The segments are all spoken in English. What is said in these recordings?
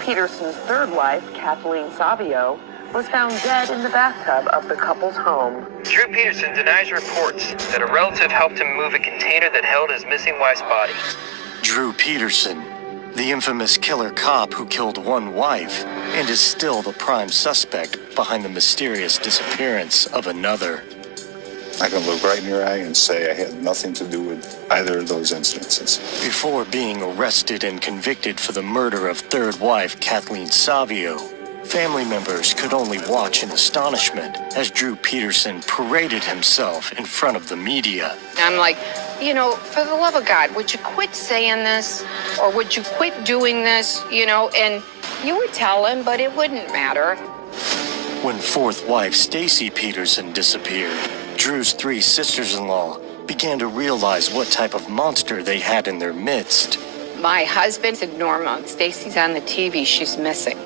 Peterson's third wife, Kathleen Savio, was found dead in the bathtub of the couple's home. Drew Peterson denies reports that a relative helped him move a container that held his missing wife's body. Drew Peterson, the infamous killer cop who killed one wife and is still the prime suspect behind the mysterious disappearance of another. I can look right in your eye and say I had nothing to do with either of those incidences. Before being arrested and convicted for the murder of third wife Kathleen Savio, family members could only watch in astonishment as Drew Peterson paraded himself in front of the media. I'm like, you know, for the love of God, would you quit saying this? Or would you quit doing this? You know, and you would tell him, but it wouldn't matter. When fourth wife Stacy Peterson disappeared, Drew's three sisters-in-law began to realize what type of monster they had in their midst. My husband said, Norma, Stacy's on the TV, she's missing.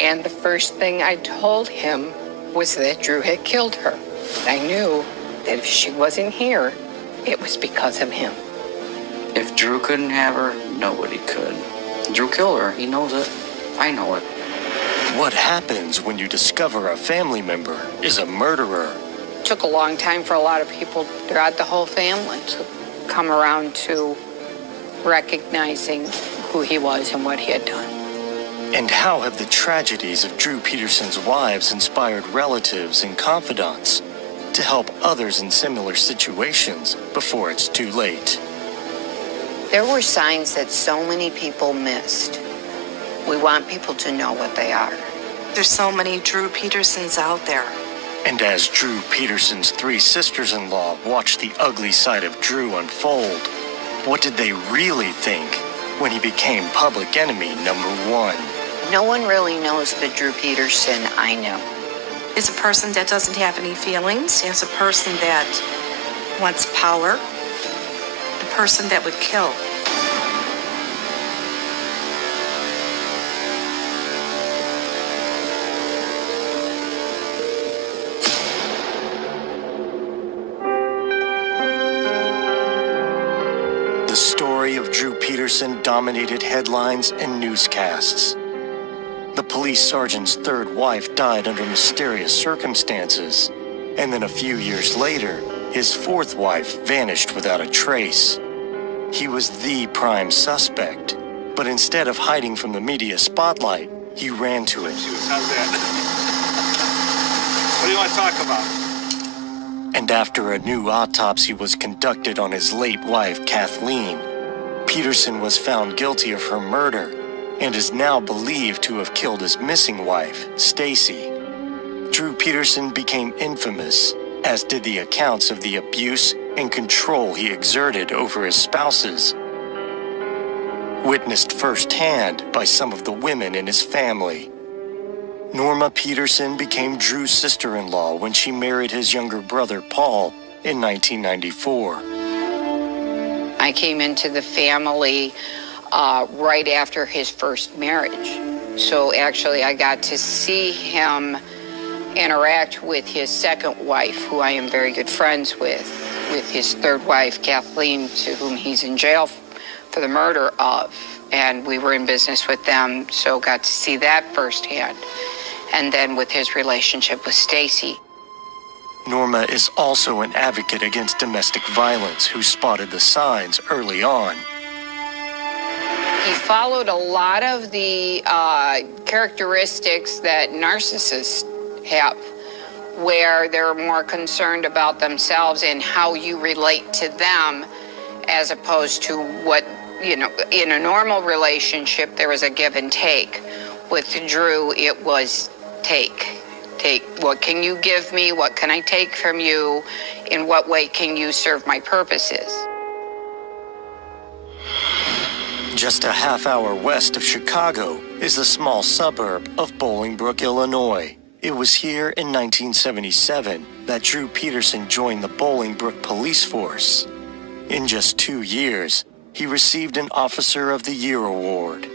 And the first thing I told him was that Drew had killed her. I knew that if she wasn't here, it was because of him. If Drew couldn't have her, nobody could. Drew killed her. He knows it. I know it. What happens when you discover a family member is a murderer? It took a long time for a lot of people throughout the whole family to come around to recognizing who he was and what he had done. And how have the tragedies of Drew Peterson's wives inspired relatives and confidants to help others in similar situations before it's too late? There were signs that so many people missed. We want people to know what they are. There's so many Drew Petersons out there. And as Drew Peterson's three sisters-in-law watched the ugly side of Drew unfold, what did they really think when he became public enemy number one? No one really knows the Drew Peterson I know. Is a person that doesn't have any feelings, is a person that wants power, the person that would kill. The story of Drew Peterson dominated headlines and newscasts. The police sergeant's third wife died under mysterious circumstances, and then a few years later, his fourth wife vanished without a trace. He was the prime suspect, but instead of hiding from the media spotlight, he ran to it. How's that? What do you want to talk about? And after a new autopsy was conducted on his late wife, Kathleen, Peterson was found guilty of her murder and is now believed to have killed his missing wife, Stacy. Drew Peterson became infamous, as did the accounts of the abuse and control he exerted over his spouses, witnessed firsthand by some of the women in his family. Norma Peterson became Drew's sister-in-law when she married his younger brother, Paul, in 1994. I came into the family right after his first marriage. So actually I got to see him interact with his second wife, who I am very good friends with his third wife, Kathleen, to whom he's in jail for the murder of. And we were in business with them, so got to see that firsthand. And then with his relationship with Stacy. Norma is also an advocate against domestic violence who spotted the signs early on. He followed a lot of the characteristics that narcissists have, where they're more concerned about themselves and how you relate to them, as opposed to what, you know, in a normal relationship, there was a give and take. With Drew, it was take. What can you give me? What can I take from you? In what way can you serve my purposes? Just a half hour west of Chicago is the small suburb of Bolingbrook, Illinois. It was here in 1977 that Drew Peterson joined the Bolingbrook Police Force. In just 2 years, he received an Officer of the Year award.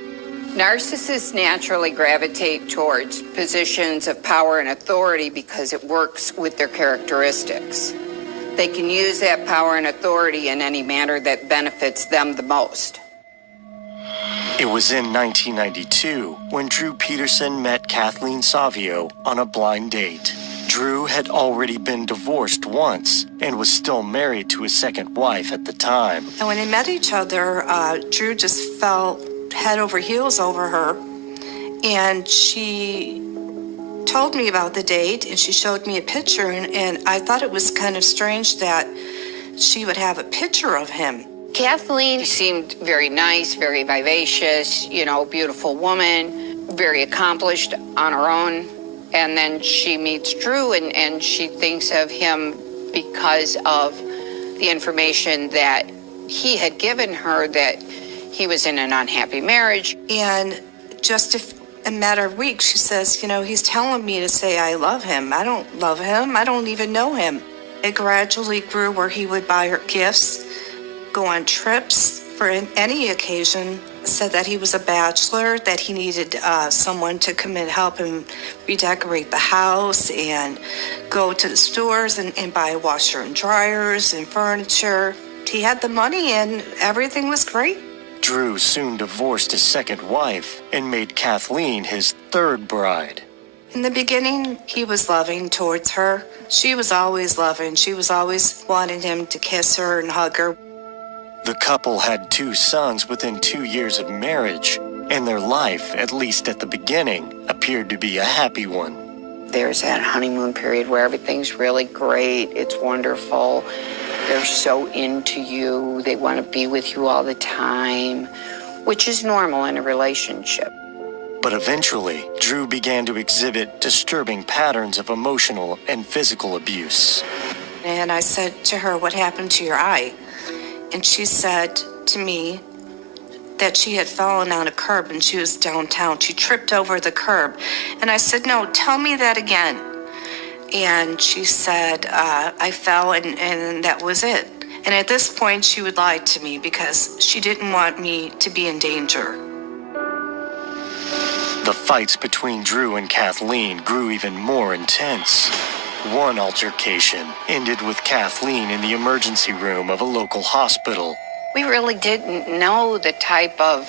Narcissists naturally gravitate towards positions of power and authority because it works with their characteristics. They can use that power and authority in any manner that benefits them the most. It was in 1992 when Drew Peterson met Kathleen Savio on a blind date. Drew had already been divorced once and was still married to his second wife at the time. And when they met each other, Drew just fell head over heels over her. And she told me about the date, and she showed me a picture, and I thought it was kind of strange that she would have a picture of him. Kathleen seemed very nice, very vivacious, beautiful woman, very accomplished on her own. And then she meets Drew, and she thinks of him because of the information that he had given her, that he was in an unhappy marriage. And just a matter of weeks, she says, he's telling me to say I love him. I don't love him. I don't even know him. It gradually grew where he would buy her gifts, go on trips for any occasion, said that he was a bachelor, that he needed someone to come and help him redecorate the house and go to the stores and buy washer and dryers and furniture. He had the money and everything was great. Drew soon divorced his second wife and made Kathleen his third bride. In the beginning, he was loving towards her. She was always loving. She was always wanting him to kiss her and hug her. The couple had 2 sons within 2 years of marriage, and their life, at least at the beginning, appeared to be a happy one. There's that honeymoon period where everything's really great. It's wonderful. They're so into you. They want to be with you all the time, which is normal in a relationship. But eventually, Drew began to exhibit disturbing patterns of emotional and physical abuse. And I said to her, "What happened to your eye?" And she said to me that she had fallen on a curb and she was downtown. She tripped over the curb. And I said, "No, tell me that again." And she said, I fell and that was it. And at this point, she would lie to me because she didn't want me to be in danger. The fights between Drew and Kathleen grew even more intense. One altercation ended with Kathleen in the emergency room of a local hospital. We really didn't know the type of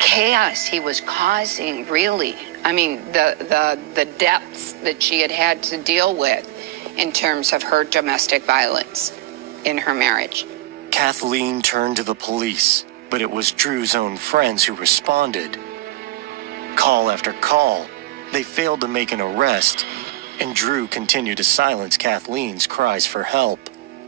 chaos he was causing, really. I mean, the depths that she had to deal with in terms of her domestic violence in her marriage. Kathleen turned to the police, but it was Drew's own friends who responded. Call after call, they failed to make an arrest, and Drew continued to silence Kathleen's cries for help.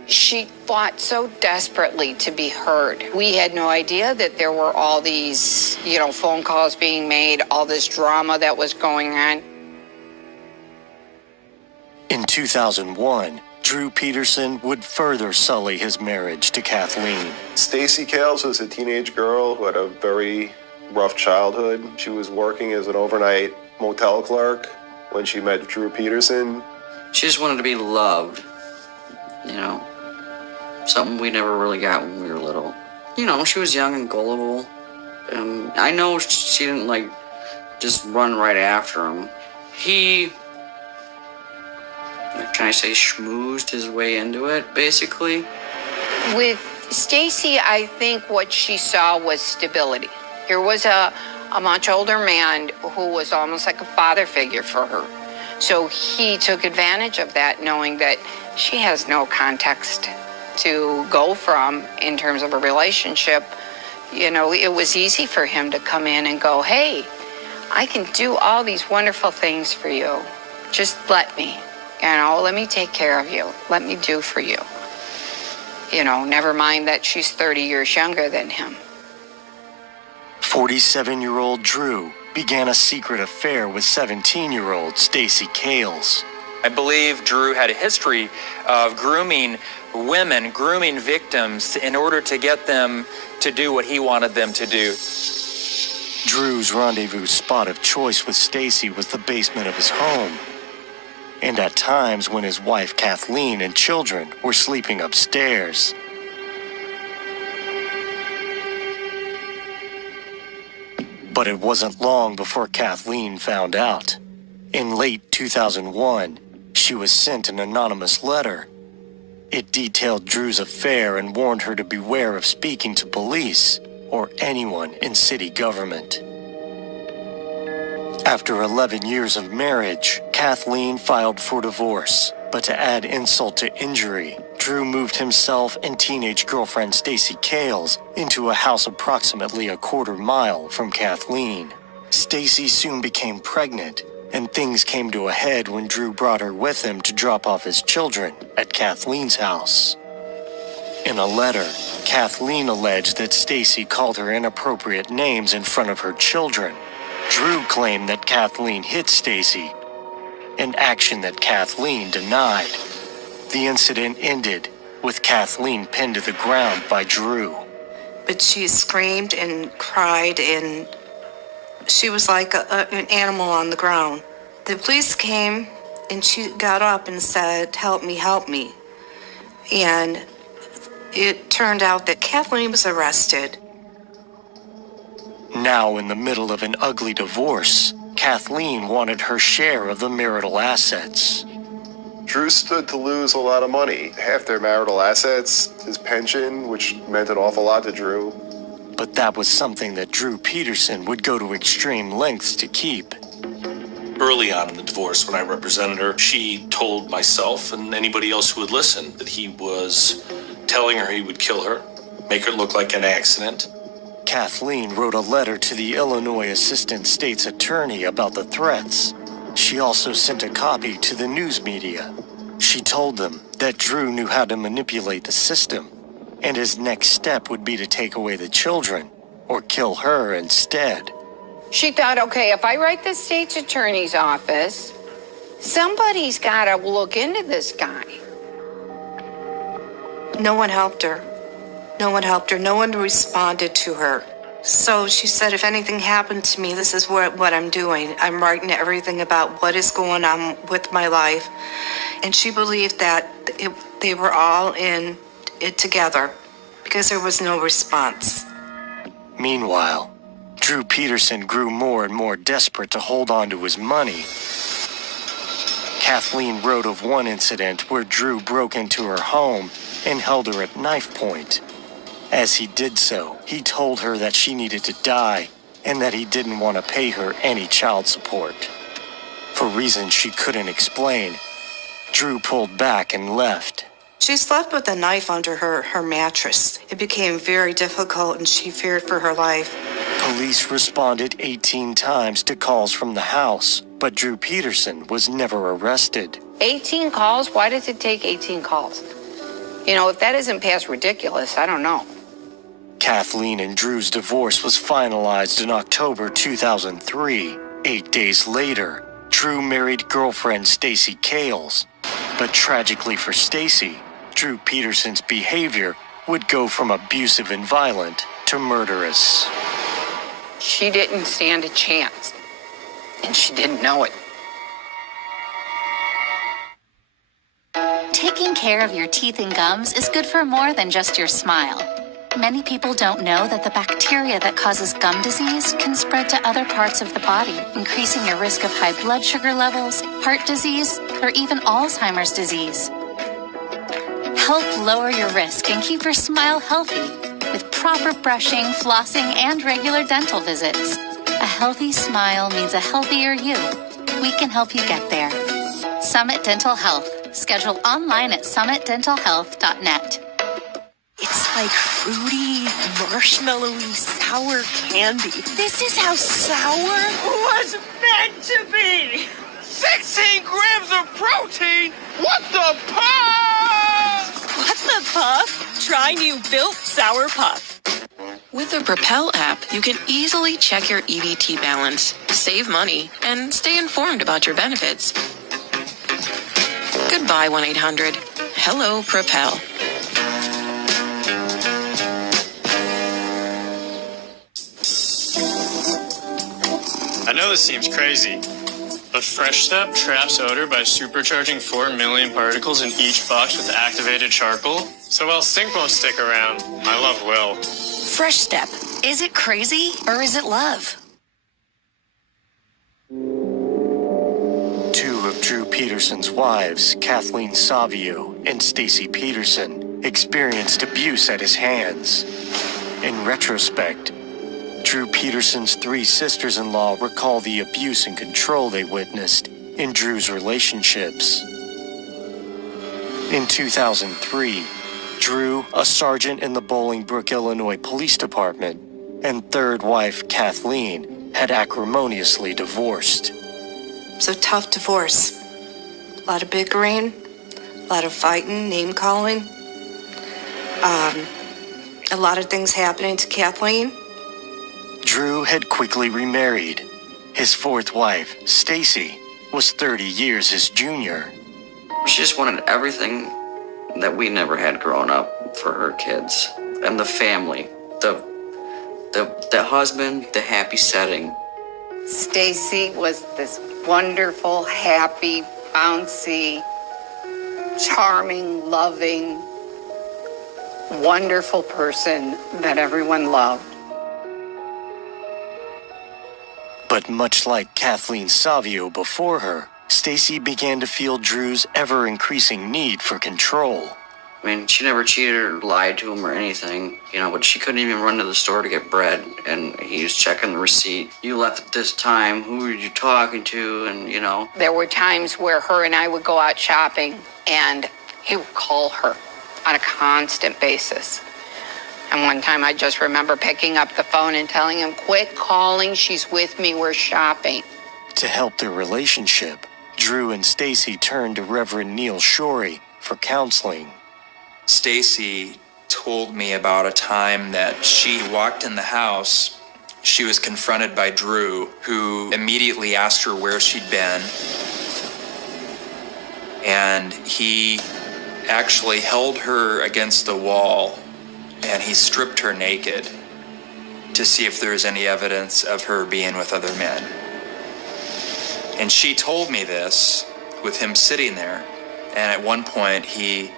She fought so desperately to be heard. We had no idea that there were all these, phone calls being made, all this drama that was going on. In 2001, Drew Peterson would further sully his marriage to Kathleen. Stacy Kales was a teenage girl who had a very rough childhood. She was working as an overnight motel clerk when she met Drew Peterson. She just wanted to be loved, something we never really got when we were little. She was young and gullible. And I know she didn't, just run right after him. He, can I say, schmoozed his way into it, basically. With Stacy, I think what she saw was stability. Here was a much older man who was almost like a father figure for her. So he took advantage of that, knowing that she has no context to go from in terms of a relationship. It was easy for him to come in and go, "Hey, I can do all these wonderful things for you. Just let me, let me take care of you. Let me do for you. Never mind that she's 30 years younger than him." 47-year-old Drew began a secret affair with 17-year-old Stacy Kales. I believe Drew had a history of grooming women, grooming victims in order to get them to do what he wanted them to do. Drew's rendezvous spot of choice with Stacy was the basement of his home, and at times when his wife Kathleen and children were sleeping upstairs. But it wasn't long before Kathleen found out. In late 2001, she was sent an anonymous letter. It detailed Drew's affair and warned her to beware of speaking to police, or anyone in city government. After 11 years of marriage, Kathleen filed for divorce. But to add insult to injury, Drew moved himself and teenage girlfriend Stacy Cales into a house approximately a quarter-mile from Kathleen. Stacy soon became pregnant, and things came to a head when Drew brought her with him to drop off his children at Kathleen's house. In a letter, Kathleen alleged that Stacy called her inappropriate names in front of her children. Drew claimed that Kathleen hit Stacy, an action that Kathleen denied. The incident ended with Kathleen pinned to the ground by Drew. But she screamed and cried, and she was like an animal on the ground. The police came, and she got up and said, "Help me, help me." And it turned out that Kathleen was arrested. Now, in the middle of an ugly divorce, Kathleen wanted her share of the marital assets. Drew stood to lose a lot of money. Half their marital assets, his pension, which meant an awful lot to Drew. But that was something that Drew Peterson would go to extreme lengths to keep. Early on in the divorce, when I represented her, she told myself and anybody else who would listen that he was telling her he would kill her, make her look like an accident. Kathleen wrote a letter to the Illinois Assistant State's Attorney about the threats. She also sent a copy to the news media. She told them that Drew knew how to manipulate the system, and his next step would be to take away the children or kill her instead. She thought, okay, if I write the state's attorney's office, somebody's got to look into this guy. No one helped her. No one helped her. No one responded to her. So she said, if anything happened to me, this is what I'm doing. I'm writing everything about what is going on with my life. And she believed that they were all in it together because there was no response. Meanwhile, Drew Peterson grew more and more desperate to hold on to his money. Kathleen wrote of one incident where Drew broke into her home and held her at knife point. As he did so, he told her that she needed to die and that he didn't want to pay her any child support. For reasons she couldn't explain, Drew pulled back and left. She slept with a knife under her mattress. It became very difficult and she feared for her life. Police responded 18 times to calls from the house, but Drew Peterson was never arrested. 18 calls? Why does it take 18 calls? You know, if that isn't past ridiculous, I don't know. Kathleen and Drew's divorce was finalized in October 2003. 8 days later, Drew married girlfriend Stacy Cales. But tragically for Stacy, Drew Peterson's behavior would go from abusive and violent to murderous. She didn't stand a chance, and she didn't know it. Taking care of your teeth and gums is good for more than just your smile. Many people don't know that the bacteria that causes gum disease can spread to other parts of the body, increasing your risk of high blood sugar levels, heart disease, or even Alzheimer's disease. Help lower your risk and keep your smile healthy with proper brushing, flossing, and regular dental visits. A healthy smile means a healthier you. We can help you get there. Summit Dental Health. Schedule online at summitdentalhealth.net. It's like fruity, marshmallowy, sour candy. This is how sour was meant to be. 16 grams of protein? What the puff? What the puff? Try new Built Sour Puff. With the Propel app, you can easily check your EBT balance, save money, and stay informed about your benefits. Goodbye, 1-800. Hello, Propel. I know this seems crazy, but Fresh Step traps odor by supercharging 4 million particles in each box with activated charcoal. So while stink won't stick around, my love will. Fresh Step. Is it crazy or is it love? Two of Drew Peterson's wives, Kathleen Savio and Stacy Peterson, experienced abuse at his hands. In retrospect, Drew Peterson's 3 sisters-in-law recall the abuse and control they witnessed in Drew's relationships. In 2003, Drew, a sergeant in the Bolingbrook, Illinois Police Department, and third wife Kathleen had acrimoniously divorced. It was a tough divorce. A lot of bickering, a lot of fighting, name-calling. A lot of things happening to Kathleen. Drew had quickly remarried. His 4th wife, Stacy, was 30 years his junior. She just wanted everything that we never had growing up for her kids and the family, the husband, the happy setting. Stacy was this wonderful, happy, bouncy, charming, loving, wonderful person that everyone loved. But much like Kathleen Savio before her, Stacy began to feel Drew's ever-increasing need for control. I mean, she never cheated or lied to him or anything, but she couldn't even run to the store to get bread, and he was checking the receipt. You left at this time, who were you talking to, and. There were times where her and I would go out shopping, and he would call her on a constant basis. And one time I just remember picking up the phone and telling him, "Quit calling, she's with me, we're shopping." To help their relationship, Drew and Stacy turned to Reverend Neil Shorey for counseling. Stacy told me about a time that she walked in the house. She was confronted by Drew, who immediately asked her where she'd been. And he actually held her against the wall, and he stripped her naked to see if there was any evidence of her being with other men. And she told me this with him sitting there. And at one point, he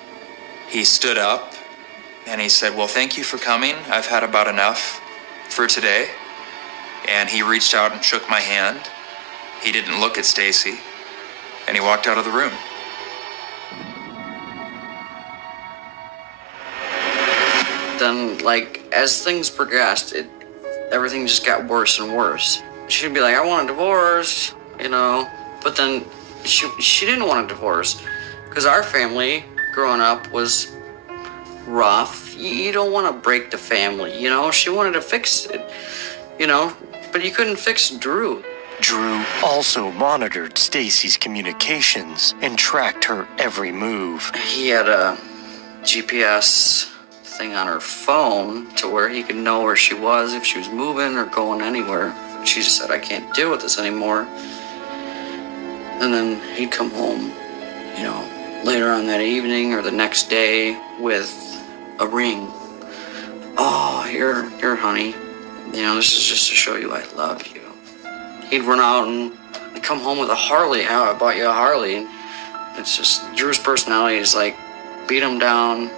stood up and he said, "Well, thank you for coming. I've had about enough for today." And he reached out and shook my hand. He didn't look at Stacy, and he walked out of the room. Then, as things progressed, everything just got worse and worse. She'd be like, "I want a divorce," but then she didn't want a divorce because our family growing up was rough. You don't want to break the family, She wanted to fix it, but you couldn't fix Drew. Drew also monitored Stacy's communications and tracked her every move. He had a GPS thing on her phone to where he could know where she was, if she was moving or going anywhere. She just said, "I can't deal with this anymore." And then he'd come home, later on that evening or the next day with a ring. "Oh, here, honey. This is just to show you I love you." He'd run out and come home with a Harley. "How I bought you a Harley." It's just Drew's personality is like beat him down,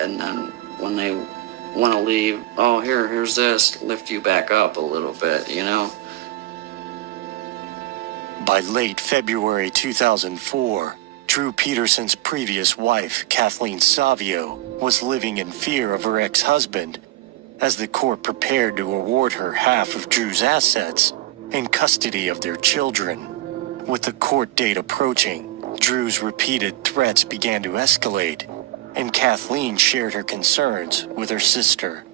and then when they want to leave, "Oh, here's this, lift you back up a little bit, By late February 2004, Drew Peterson's previous wife, Kathleen Savio, was living in fear of her ex-husband as the court prepared to award her half of Drew's assets and custody of their children. With the court date approaching, Drew's repeated threats began to escalate, and Kathleen shared her concerns with her sister.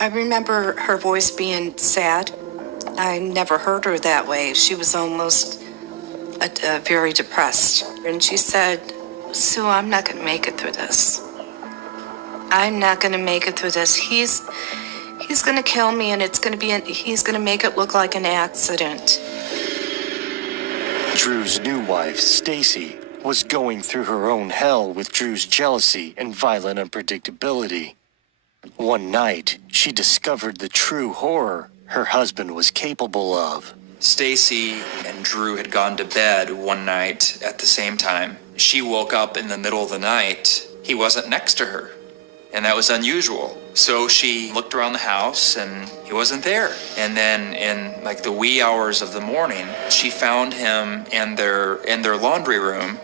I remember her voice being sad. I never heard her that way. She was almost very depressed. And she said, "Sue, I'm not going to make it through this. I'm not going to make it through this. He's going to kill me, and he's going to make it look like an accident." Drew's new wife, Stacy, was going through her own hell with Drew's jealousy and violent unpredictability. One night, she discovered the true horror her husband was capable of. Stacy and Drew had gone to bed one night at the same time. She woke up in the middle of the night. He wasn't next to her, and that was unusual. So she looked around the house, and he wasn't there. And then in the wee hours of the morning, she found him in their laundry room,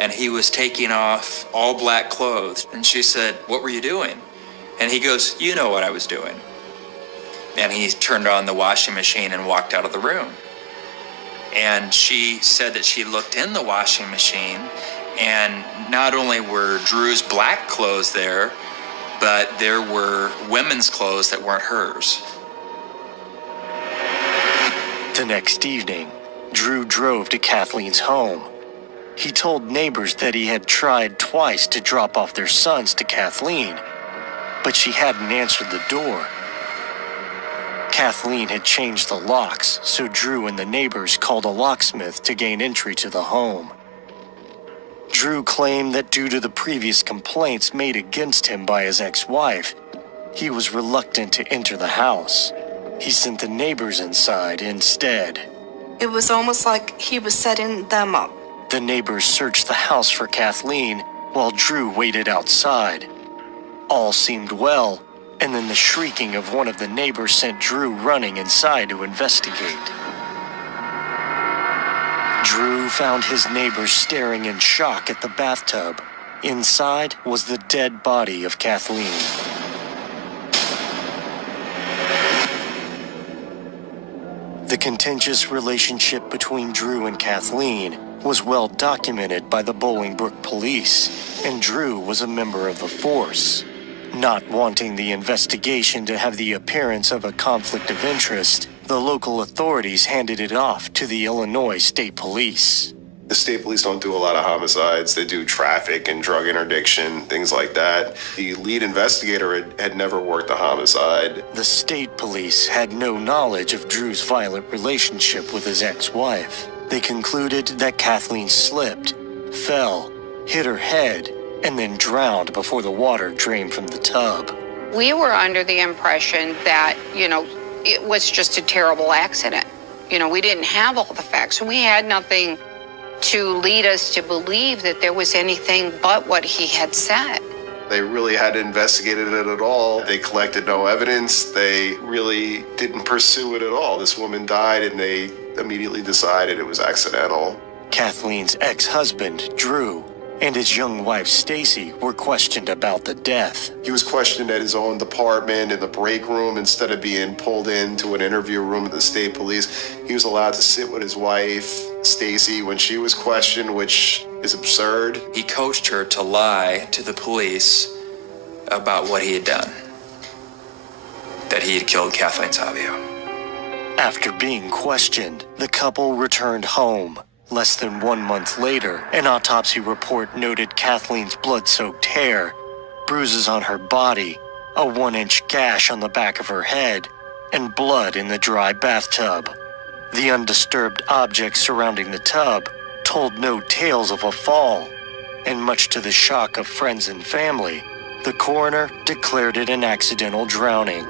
and he was taking off all black clothes. And she said, "What were you doing?" And he goes, "You know what I was doing." And he turned on the washing machine and walked out of the room. And she said that she looked in the washing machine, and not only were Drew's black clothes there, but there were women's clothes that weren't hers. The next evening, Drew drove to Kathleen's home. He told neighbors that he had tried twice to drop off their sons to Kathleen, but she hadn't answered the door. Kathleen had changed the locks, so Drew and the neighbors called a locksmith to gain entry to the home. Drew claimed that due to the previous complaints made against him by his ex-wife, he was reluctant to enter the house. He sent the neighbors inside instead. It was almost like he was setting them up. The neighbors searched the house for Kathleen while Drew waited outside. All seemed well, and then the shrieking of one of the neighbors sent Drew running inside to investigate. Drew found his neighbors staring in shock at the bathtub. Inside was the dead body of Kathleen. The contentious relationship between Drew and Kathleen was well documented by the Bolingbrook police, and Drew was a member of the force. Not wanting the investigation to have the appearance of a conflict of interest, the local authorities handed it off to the Illinois State Police. The state police don't do a lot of homicides. They do traffic and drug interdiction, things like that. The lead investigator had never worked a homicide. The state police had no knowledge of Drew's violent relationship with his ex-wife. They concluded that Kathleen slipped, fell, hit her head, and then drowned before the water drained from the tub. We were under the impression that, it was just a terrible accident. We didn't have all the facts. We had nothing to lead us to believe that there was anything but what he had said. They really hadn't investigated it at all. They collected no evidence. They really didn't pursue it at all. This woman died and they immediately decided it was accidental. Kathleen's ex-husband, Drew, and his young wife, Stacy, were questioned about the death. He was questioned at his own department in the break room instead of being pulled into an interview room at the state police. He was allowed to sit with his wife, Stacy, when she was questioned, which is absurd. He coached her to lie to the police about what he had done, that he had killed Kathleen Savio. After being questioned, the couple returned home. Less than 1 month later, an autopsy report noted Kathleen's blood-soaked hair, bruises on her body, a 1-inch gash on the back of her head, and blood in the dry bathtub. The undisturbed objects surrounding the tub told no tales of a fall, and much to the shock of friends and family, the coroner declared it an accidental drowning.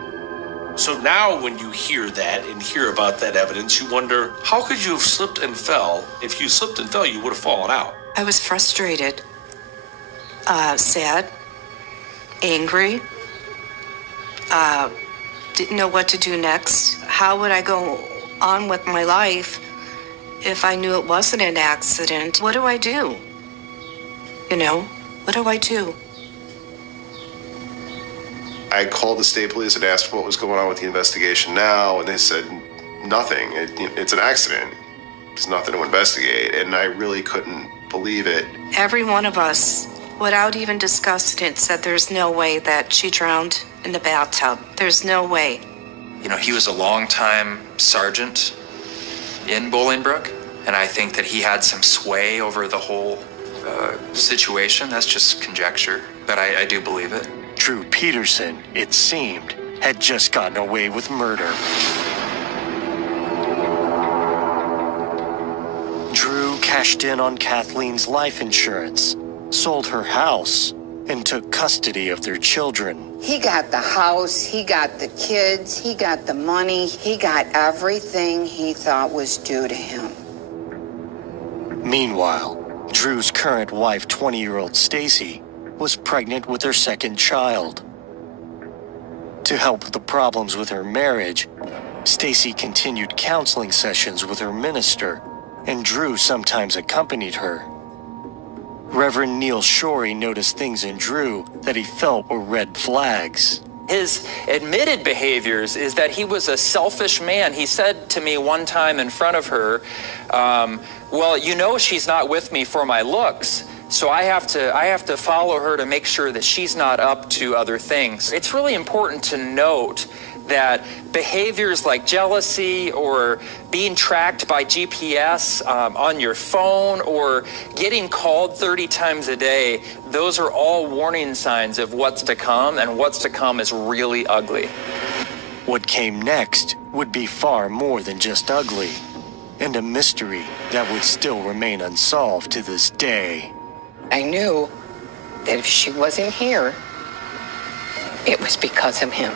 So now when you hear that and hear about that evidence, you wonder, how could you have slipped and fell? If you slipped and fell, you would have fallen out. I was frustrated, sad, angry, didn't know what to do next. How would I go on with my life if I knew it wasn't an accident? What do I do? What do I do? I called the state police and asked what was going on with the investigation now, and they said nothing. It's an accident. There's nothing to investigate, and I really couldn't believe it. Every one of us, without even discussing it, said there's no way that she drowned in the bathtub. There's no way. He was a longtime sergeant in Bolingbrook, and I think that he had some sway over the whole situation. That's just conjecture, but I do believe it. Drew Peterson, it seemed, had just gotten away with murder. Drew cashed in on Kathleen's life insurance, sold her house, and took custody of their children. He got the house, he got the kids, he got the money, he got everything he thought was due to him. Meanwhile, Drew's current wife, 20-year-old Stacy, was pregnant with her second child. To help with the problems with her marriage, Stacy continued counseling sessions with her minister, and Drew sometimes accompanied her. Reverend Neil Shorey noticed things in Drew that he felt were red flags. His admitted behaviors is that he was a selfish man. He said to me one time in front of her, well, you know she's not with me for my looks, so I have to follow her to make sure that she's not up to other things. It's really important to note that behaviors like jealousy or being tracked by GPS on your phone or getting called 30 times a day, those are all warning signs of what's to come, and what's to come is really ugly. What came next would be far more than just ugly, and a mystery that would still remain unsolved to this day. I knew that if she wasn't here, it was because of him.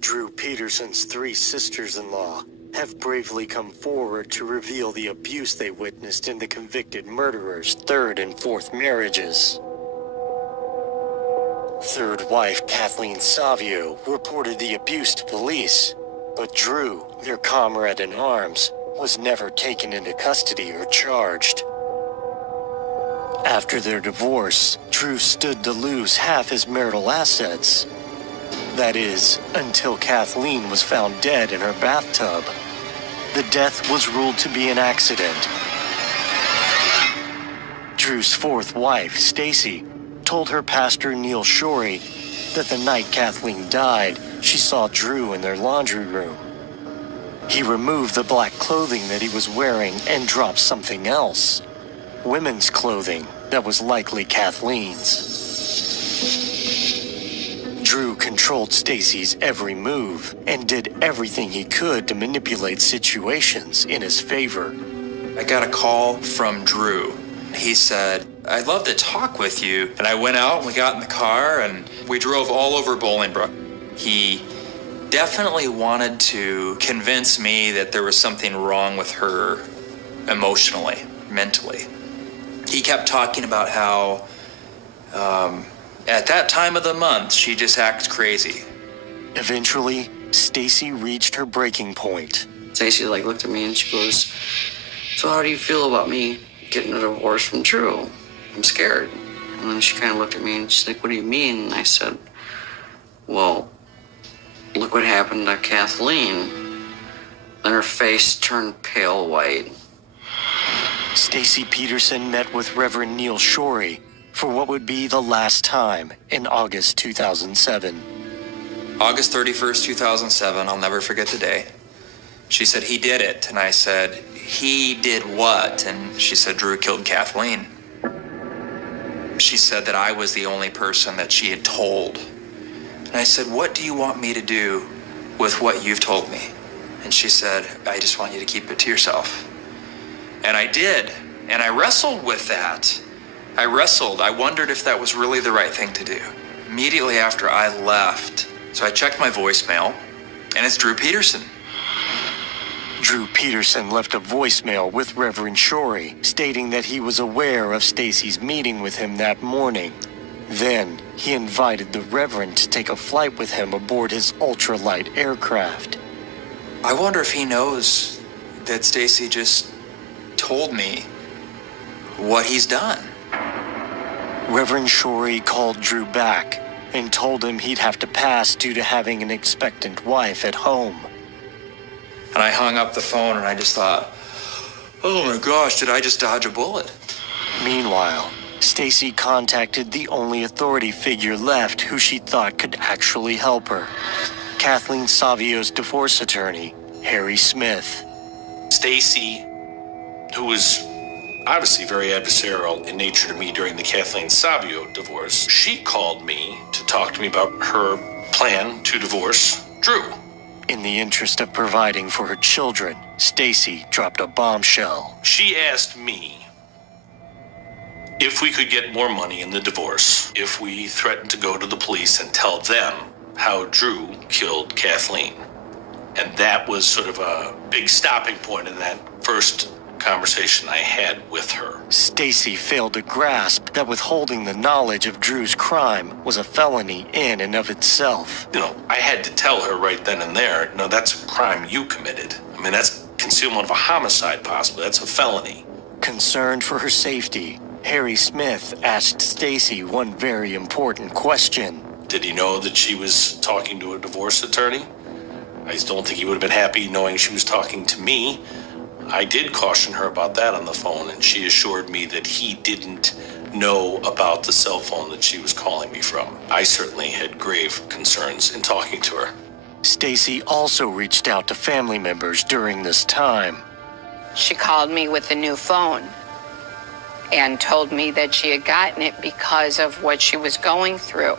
Drew Peterson's 3 sisters-in-law have bravely come forward to reveal the abuse they witnessed in the convicted murderer's 3rd and 4th marriages. 3rd wife Kathleen Savio reported the abuse to police, but Drew, their comrade in arms, was never taken into custody or charged. After their divorce, Drew stood to lose half his marital assets. That is, until Kathleen was found dead in her bathtub. The death was ruled to be an accident. Drew's 4th wife, Stacy, told her pastor Neil Shorey that the night Kathleen died, she saw Drew in their laundry room. He removed the black clothing that he was wearing and dropped something else. Women's clothing that was likely Kathleen's. Drew controlled Stacy's every move and did everything he could to manipulate situations in his favor. I got a call from Drew. He said, I'd love to talk with you. And I went out and we got in the car and we drove all over Bolingbrook. He definitely wanted to convince me that there was something wrong with her emotionally, mentally. He kept talking about how at that time of the month, she just acts crazy. Eventually, Stacy reached her breaking point. Stacy looked at me and she goes, so how do you feel about me getting a divorce from Drew? I'm scared. And then she kind of looked at me and she's like, what do you mean? And I said, well, look what happened to Kathleen. Then her face turned pale white. Stacy Peterson met with Reverend Neil Shorey for what would be the last time in August 2007. August 31st, 2007, I'll never forget the day. She said, he did it. And I said, he did what? And she said, Drew killed Kathleen. She said that I was the only person that she had told. And I said, what do you want me to do with what you've told me? And she said, I just want you to keep it to yourself. And I did. And I wrestled with that. I wondered if that was really the right thing to do. Immediately after I left, so I checked my voicemail, and it's Drew Peterson. Drew Peterson left a voicemail with Reverend Shorey, stating that he was aware of Stacy's meeting with him that morning. Then, he invited the Reverend to take a flight with him aboard his ultralight aircraft. I wonder if he knows that Stacy just told me what he's done. Reverend Shorey called Drew back and told him he'd have to pass due to having an expectant wife at home. And I hung up the phone and I just thought, oh my gosh, did I just dodge a bullet? Meanwhile, Stacy contacted the only authority figure left who she thought could actually help her. Kathleen Savio's divorce attorney, Harry Smith. Stacy, who was obviously very adversarial in nature to me during the Kathleen Savio divorce, she called me to talk to me about her plan to divorce Drew. In the interest of providing for her children, Stacy dropped a bombshell. She asked me if we could get more money in the divorce if we threatened to go to the police and tell them how Drew killed Kathleen. And that was sort of a big stopping point in that first conversation I had with her. Stacy failed to grasp that withholding the knowledge of Drew's crime was a felony in and of itself. I had to tell her right then and there, no, that's a crime you committed. I mean, that's concealment of a homicide, possibly. That's a felony. Concerned for her safety, Harry Smith asked Stacy one very important question. Did he know that she was talking to a divorce attorney? I don't think he would have been happy knowing she was talking to me. I did caution her about that on the phone, and she assured me that he didn't know about the cell phone that she was calling me from. I certainly had grave concerns in talking to her. Stacy also reached out to family members during this time. She called me with a new phone and told me that she had gotten it because of what she was going through.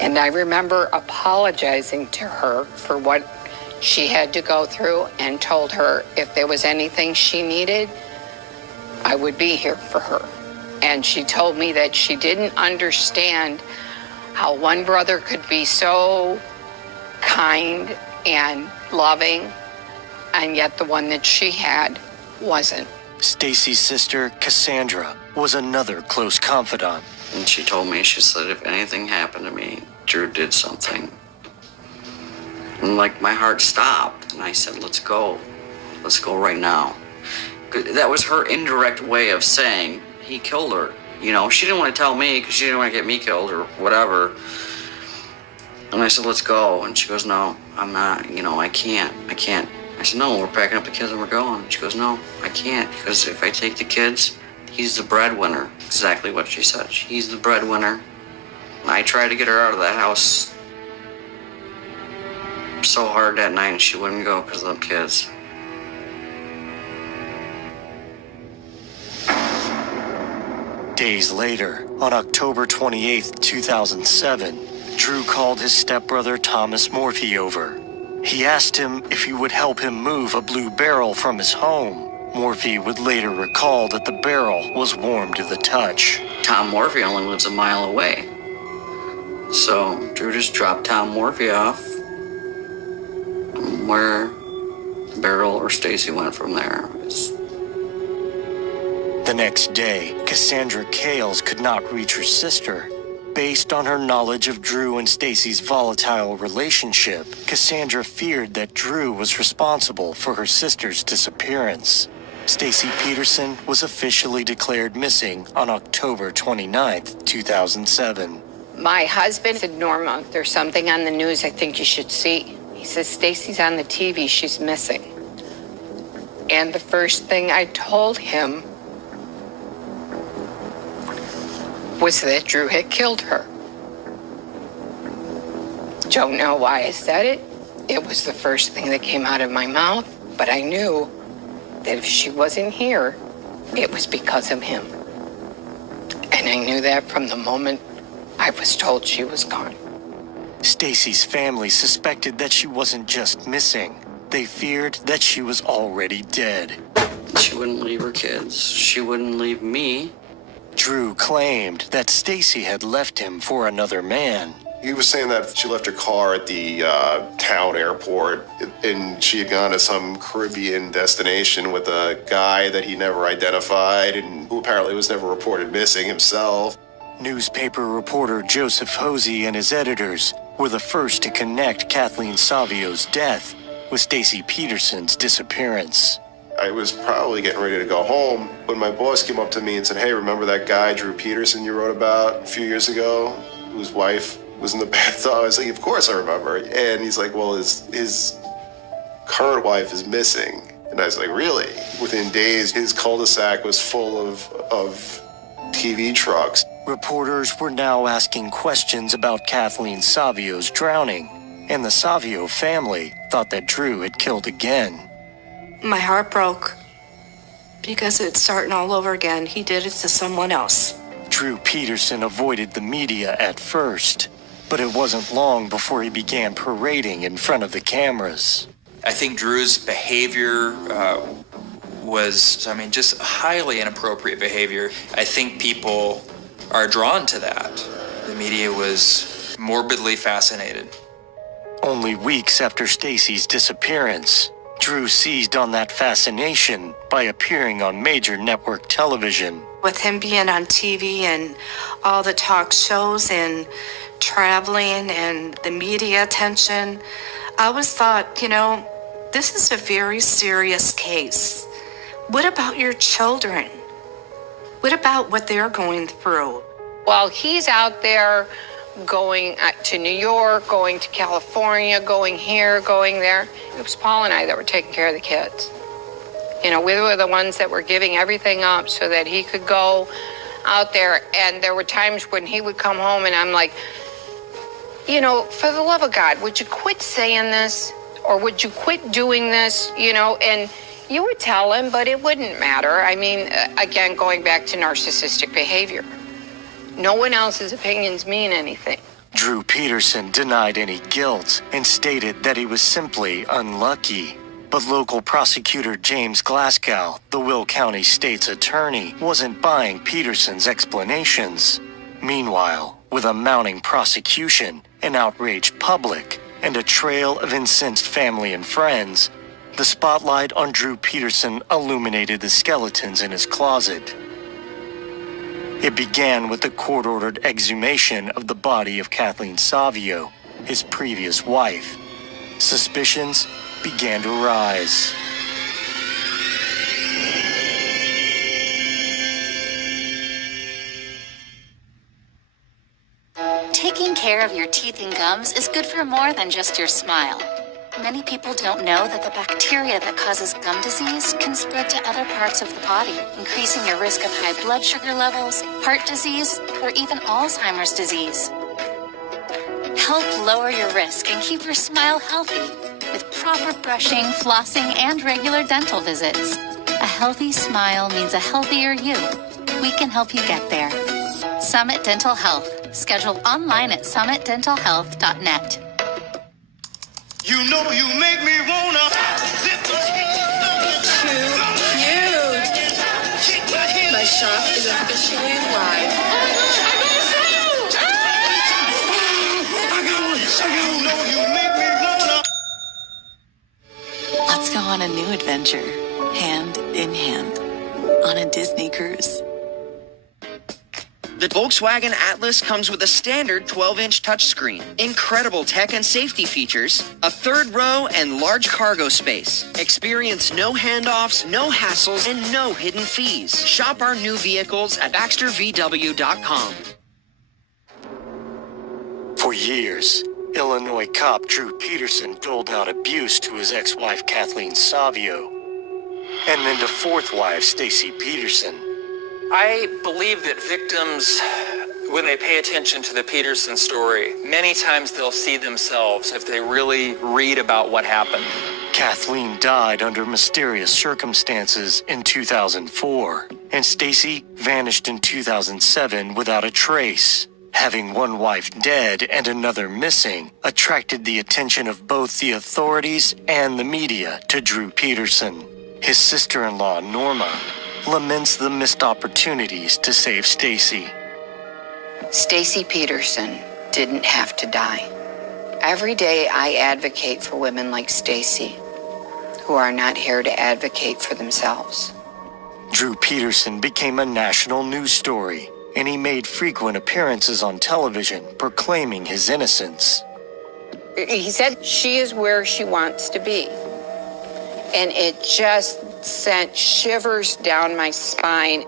And I remember apologizing to her for what she had to go through and told her if there was anything she needed, I would be here for her. And she told me that she didn't understand how one brother could be so kind and loving, and yet the one that she had wasn't. Stacy's sister, Cassandra, was another close confidant. And she told me, she said, if anything happened to me, Drew did something. And like my heart stopped, and I said, let's go. Let's go right now. That was her indirect way of saying he killed her. You know, she didn't want to tell me because she didn't want to get me killed or whatever. And I said, let's go. And she goes, no, I'm not, I can't. I said, no, we're packing up the kids and we're going. She goes, no, I can't, because if I take the kids, he's the breadwinner. Exactly what she said. He's the breadwinner. And I tried to get her out of that house so hard that night, and she wouldn't go because of them kids. Days later, on October 28, 2007, Drew called his stepbrother Thomas Morphy over. He asked him if he would help him move a blue barrel from his home. Morphy would later recall that the barrel was warm to the touch. Tom Morphy only lives a mile away. So Drew just dropped Tom Morphy off where the barrel or Stacy went from there. The next day, Cassandra Kales could not reach her sister. Based on her knowledge of Drew and Stacy's volatile relationship, Cassandra feared that Drew was responsible for her sister's disappearance. Stacy Peterson was officially declared missing on October 29, 2007. My husband said, Norma, there's something on the news I think you should see. He says, Stacy's on the TV, she's missing. And the first thing I told him was that Drew had killed her. Don't know why I said it. It was the first thing that came out of my mouth, but I knew that if she wasn't here, it was because of him. And I knew that from the moment I was told she was gone. Stacy's family suspected that she wasn't just missing. They feared that she was already dead. She wouldn't leave her kids. She wouldn't leave me. Drew claimed that Stacy had left him for another man. He was saying that she left her car at the town airport, and she had gone to some Caribbean destination with a guy that he never identified and who apparently was never reported missing himself. Newspaper reporter Joseph Hosey and his editors were the first to connect Kathleen Savio's death with Stacy Peterson's disappearance. I was probably getting ready to go home when my boss came up to me and said, hey, remember that guy, Drew Peterson, you wrote about a few years ago, whose wife was in the bathtub? I was like, of course I remember. And he's like, well, his current wife is missing. And I was like, really? Within days, his cul-de-sac was full of TV trucks. Reporters were now asking questions about Kathleen Savio's drowning, and the Savio family thought that Drew had killed again. My heart broke because it's starting all over again. He did it to someone else. Drew Peterson avoided the media at first, but it wasn't long before he began parading in front of the cameras. I think Drew's behavior was, just highly inappropriate behavior. I think people are drawn to that. The media was morbidly fascinated. Only weeks after Stacy's disappearance, Drew seized on that fascination by appearing on major network television. With him being on TV and all the talk shows and traveling and the media attention, I always thought, this is a very serious case. What about your children? What about what they're going through? While he's out there going to New York, going to California, going here, going there, it was Paul and I that were taking care of the kids. We were the ones that were giving everything up so that he could go out there. And there were times when he would come home and I'm like, for the love of God, would you quit saying this? Or would you quit doing this? And you would tell him, but it wouldn't matter. I mean, again, going back to narcissistic behavior. No one else's opinions mean anything. Drew Peterson denied any guilt and stated that he was simply unlucky. But local prosecutor James Glasgow, the Will County State's attorney, wasn't buying Peterson's explanations. Meanwhile, with a mounting prosecution, an outraged public, and a trail of incensed family and friends, the spotlight on Drew Peterson illuminated the skeletons in his closet. It began with the court-ordered exhumation of the body of Kathleen Savio, his previous wife. Suspicions began to rise. Taking care of your teeth and gums is good for more than just your smile. Many people don't know that the bacteria that causes gum disease can spread to other parts of the body, increasing your risk of high blood sugar levels, heart disease, or even Alzheimer's disease. Help lower your risk and keep your smile healthy with proper brushing, flossing, and regular dental visits. A healthy smile means a healthier you. We can help you get there. Summit Dental Health. Schedule online at summitdentalhealth.net. You make me wanna. Cute. My shop is officially live. Let's go on a new adventure, hand in hand, on a Disney cruise. The Volkswagen Atlas comes with a standard 12-inch touchscreen, incredible tech and safety features, a third row, and large cargo space. Experience no handoffs, no hassles, and no hidden fees. Shop our new vehicles at BaxterVW.com. For years, Illinois cop Drew Peterson doled out abuse to his ex-wife Kathleen Savio, and then to fourth wife Stacy Peterson. I believe that victims, when they pay attention to the Peterson story, many times they'll see themselves if they really read about what happened. Kathleen died under mysterious circumstances in 2004, and Stacy vanished in 2007 without a trace. Having one wife dead and another missing attracted the attention of both the authorities and the media to Drew Peterson. His sister-in-law, Norma, laments the missed opportunities to save Stacy. Stacy Peterson didn't have to die. Every day I advocate for women like Stacy, who are not here to advocate for themselves. Drew Peterson became a national news story, and he made frequent appearances on television proclaiming his innocence. He said she is where she wants to be. And it just sent shivers down my spine.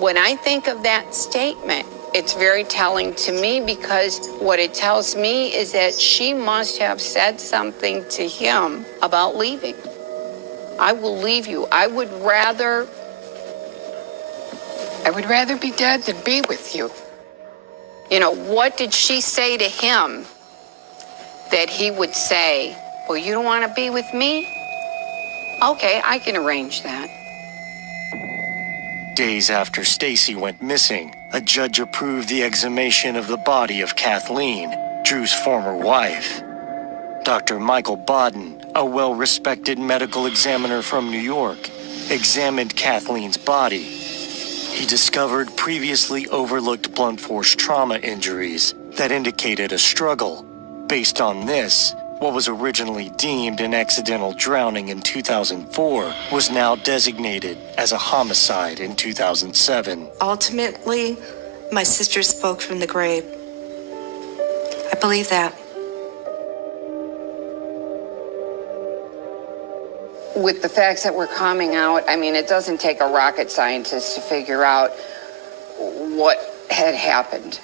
When I think of that statement, it's very telling to me because what it tells me is that she must have said something to him about leaving. I will leave you. I would rather be dead than be with you. What did she say to him that he would say, well, you don't want to be with me? Okay, I can arrange that. Days after Stacy went missing, a judge approved the exhumation of the body of Kathleen, Drew's former wife. Dr. Michael Bodden, a well-respected medical examiner from New York, examined Kathleen's body. He discovered previously overlooked blunt force trauma injuries that indicated a struggle. Based on this, What was originally deemed an accidental drowning in 2004 was now designated as a homicide in 2007. Ultimately, my sister spoke from the grave. I believe that. With the facts that were coming out, I mean, it doesn't take a rocket scientist to figure out what had happened.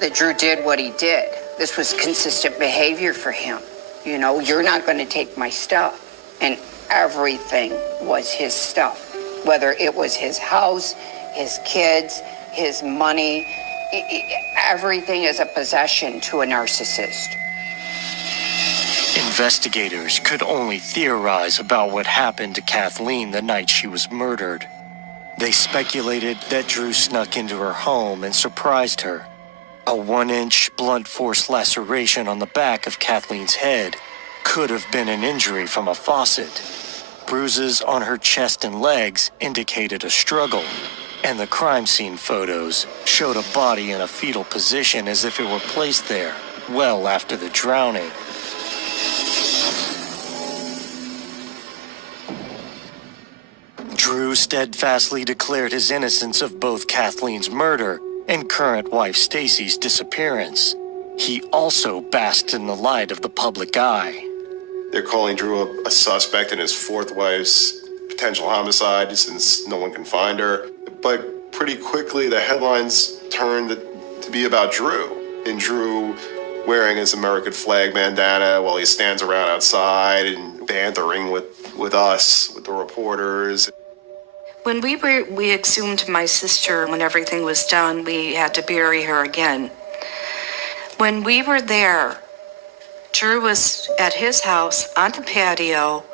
That Drew did what he did. This was consistent behavior for him. You know, you're not going to take my stuff. And everything was his stuff. Whether it was his house, his kids, his money, everything is a possession to a narcissist. Investigators could only theorize about what happened to Kathleen the night she was murdered. They speculated that Drew snuck into her home and surprised her. A 1-inch blunt force laceration on the back of Kathleen's head could have been an injury from a faucet. Bruises on her chest and legs indicated a struggle, and the crime scene photos showed a body in a fetal position as if it were placed there well after the drowning. Drew steadfastly declared his innocence of both Kathleen's murder and current wife Stacy's disappearance. He also basked in the light of the public eye. They're calling Drew a suspect in his fourth wife's potential homicide since no one can find her. But pretty quickly, the headlines turned to be about Drew. And Drew wearing his American flag bandana while he stands around outside and bantering with us, with the reporters. When we exhumed my sister, when everything was done, we had to bury her again. When we were there, Drew was at his house on the patio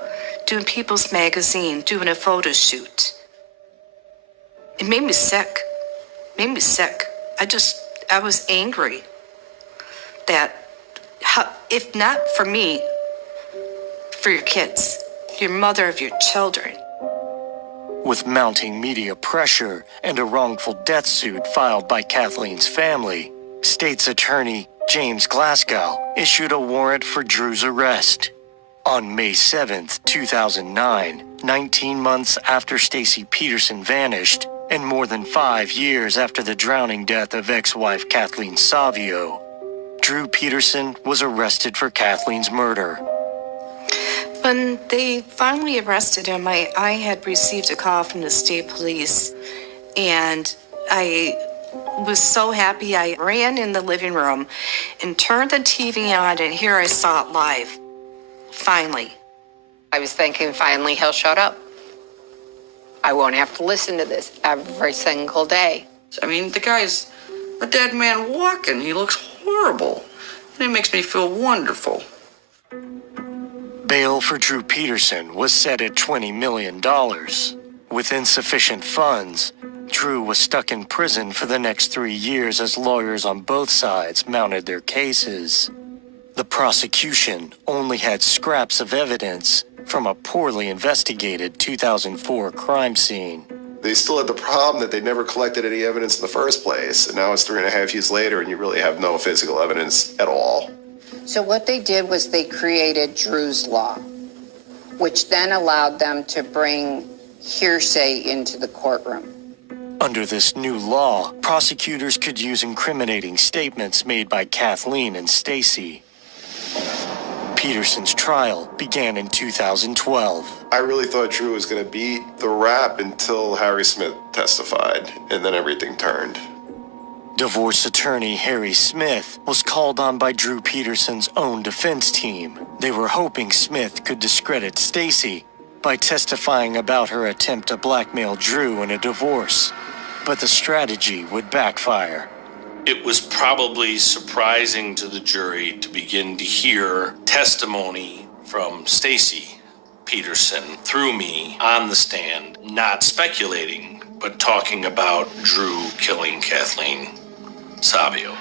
doing People's Magazine, doing a photo shoot. It made me sick. I was angry that, if not for me, for your kids, your mother of your children. With mounting media pressure and a wrongful death suit filed by Kathleen's family, State's Attorney James Glasgow issued a warrant for Drew's arrest. On May 7th, 2009, 19 months after Stacy Peterson vanished, and more than 5 years after the drowning death of ex-wife Kathleen Savio, Drew Peterson was arrested for Kathleen's murder. When they finally arrested him, I had received a call from the state police, and I was so happy. I ran in the living room and turned the TV on, and here I saw it live. Finally. I was thinking, finally, he'll shut up. I won't have to listen to this every single day. I mean, the guy's a dead man walking. He looks horrible. And it makes me feel wonderful. Bail for Drew Peterson was set at $20 million. With insufficient funds, Drew was stuck in prison for the next 3 years as lawyers on both sides mounted their cases. The prosecution only had scraps of evidence from a poorly investigated 2004 crime scene. They still had the problem that they never collected any evidence in the first place, and now it's 3.5 years later and you really have no physical evidence at all. So what they did was they created Drew's Law, which then allowed them to bring hearsay into the courtroom. Under this new law, prosecutors could use incriminating statements made by Kathleen and Stacy. Peterson's trial began in 2012. I really thought Drew was going to beat the rap until Harry Smith testified, and then everything turned. Divorce attorney Harry Smith was called on by Drew Peterson's own defense team. They were hoping Smith could discredit Stacy by testifying about her attempt to blackmail Drew in a divorce. But the strategy would backfire. It was probably surprising to the jury to begin to hear testimony from Stacy Peterson through me on the stand, not speculating, but talking about Drew killing Kathleen Savio.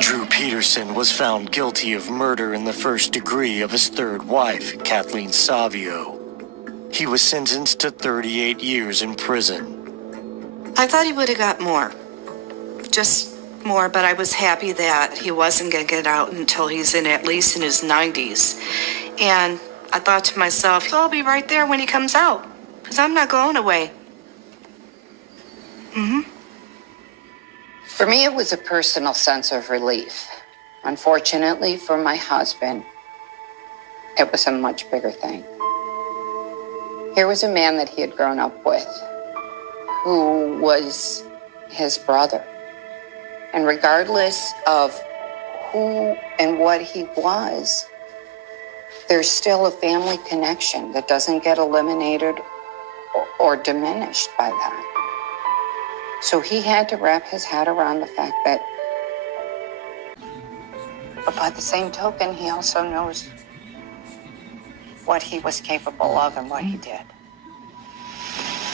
Drew Peterson was found guilty of murder in the first degree of his third wife, Kathleen Savio. He was sentenced to 38 years in prison. I thought he would have got more. Just more, but I was happy that he wasn't going to get out until he's at least in his 90s. And I thought to myself, I'll be right there when he comes out, because I'm not going away. For me, it was a personal sense of relief. Unfortunately for my husband, it was a much bigger thing. Here was a man that he had grown up with, who was his brother. And regardless of who and what he was, there's still a family connection that doesn't get eliminated or diminished by that. So he had to wrap his head around the fact that, but by the same token, he also knows what he was capable of and what he did.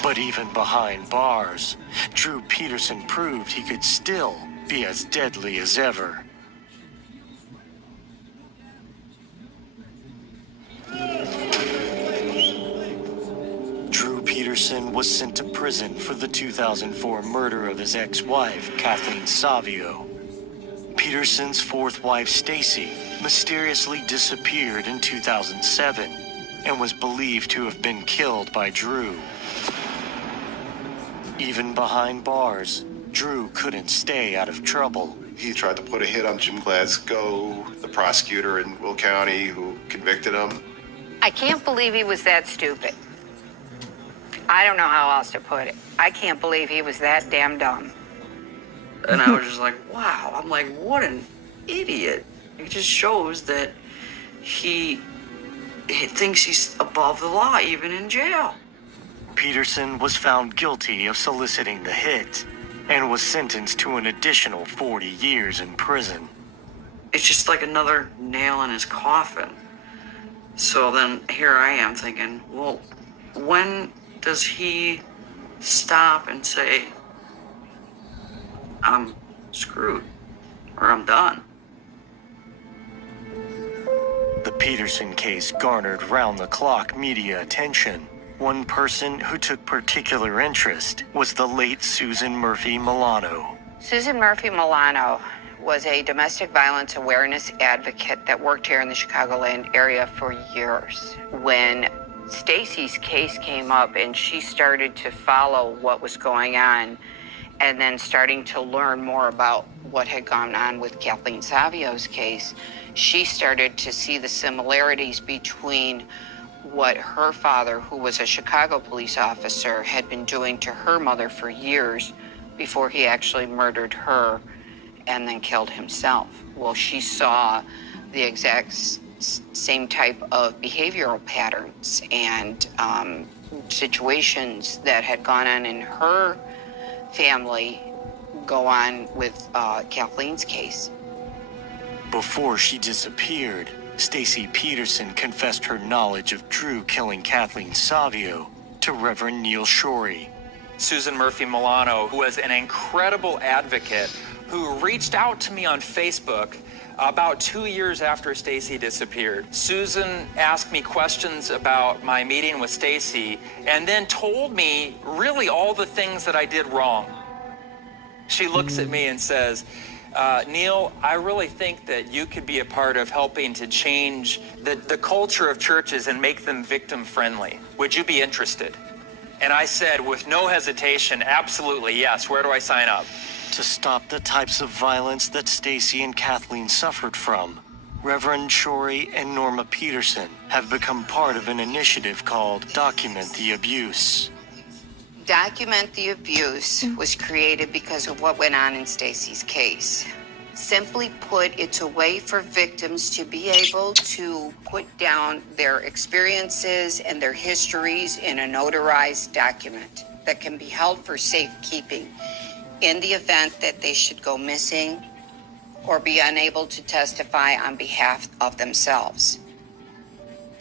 But even behind bars, Drew Peterson proved he could still be as deadly as ever. Drew Peterson was sent to prison for the 2004 murder of his ex-wife, Kathleen Savio. Peterson's fourth wife, Stacy, mysteriously disappeared in 2007 and was believed to have been killed by Drew. Even behind bars, Drew couldn't stay out of trouble. He tried to put a hit on Jim Glasgow, the prosecutor in Will County who convicted him. I can't believe he was that stupid. I don't know how else to put it. I can't believe he was that damn dumb. And I was just like, wow. I'm like, what an idiot. It just shows that he thinks he's above the law, even in jail. Peterson was found guilty of soliciting the hit and was sentenced to an additional 40 years in prison. It's just like another nail in his coffin. So then here I am thinking, well, when does he stop and say, I'm screwed, or I'm done? The Peterson case garnered round-the-clock media attention. One person who took particular interest was the late Susan Murphy Milano. Susan Murphy Milano was a domestic violence awareness advocate that worked here in the Chicagoland area for years. When Stacy's case came up and she started to follow what was going on and then starting to learn more about what had gone on with Kathleen Savio's case, she started to see the similarities between what her father, who was a Chicago police officer, had been doing to her mother for years before he actually murdered her and then killed himself. Well, she saw the exact same type of behavioral patterns and situations that had gone on in her family go on with Kathleen's case. Before she disappeared, Stacy Peterson confessed her knowledge of Drew killing Kathleen Savio to Reverend Neil Shorey. Susan Murphy Milano, who was an incredible advocate, who reached out to me on Facebook about 2 years after Stacy disappeared. Susan asked me questions about my meeting with Stacy and then told me really all the things that I did wrong. She looks at me and says, Neil, I really think that you could be a part of helping to change the culture of churches and make them victim-friendly. Would you be interested? And I said, with no hesitation, absolutely, yes. Where do I sign up? To stop the types of violence that Stacy and Kathleen suffered from, Reverend Shorey and Norma Peterson have become part of an initiative called Document the Abuse. Document the Abuse was created because of what went on in Stacy's case. Simply put, it's a way for victims to be able to put down their experiences and their histories in a notarized document that can be held for safekeeping in the event that they should go missing or be unable to testify on behalf of themselves.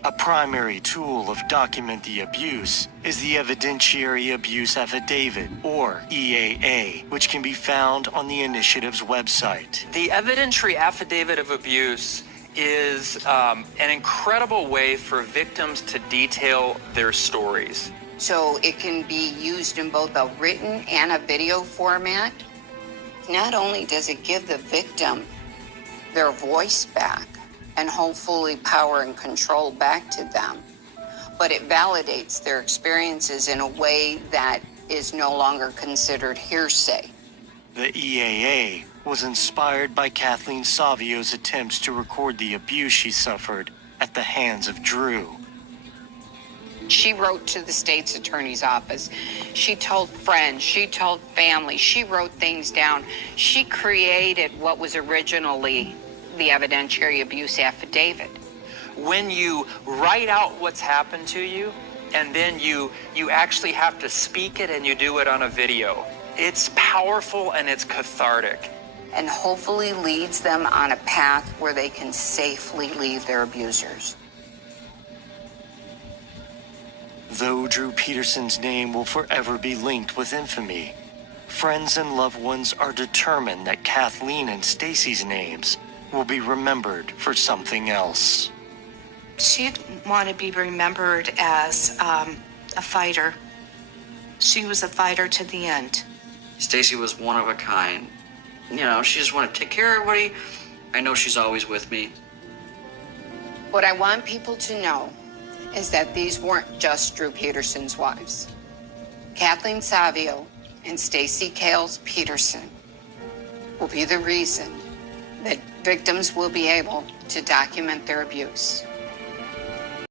A primary tool of Document the Abuse is the Evidentiary Abuse Affidavit, or EAA, which can be found on the initiative's website. The Evidentiary Affidavit of Abuse is an incredible way for victims to detail their stories. So it can be used in both a written and a video format. Not only does it give the victim their voice back and hopefully power and control back to them, but it validates their experiences in a way that is no longer considered hearsay. The EAA was inspired by Kathleen Savio's attempts to record the abuse she suffered at the hands of Drew. She wrote to the state's attorney's office. She told friends, she told family, she wrote things down. She created what was originally the evidentiary abuse affidavit. When you write out what's happened to you, and then you actually have to speak it and you do it on a video, it's powerful and it's cathartic. And hopefully leads them on a path where they can safely leave their abusers. Though Drew Peterson's name will forever be linked with infamy, friends and loved ones are determined that Kathleen and Stacy's names will be remembered for something else. She'd want to be remembered as a fighter. She was a fighter to the end. Stacy was one of a kind. You know, she just wanted to take care of everybody. I know she's always with me. What I want people to know is that these weren't just Drew Peterson's wives. Kathleen Savio and Stacy Cales Peterson will be the reason that victims will be able to document their abuse.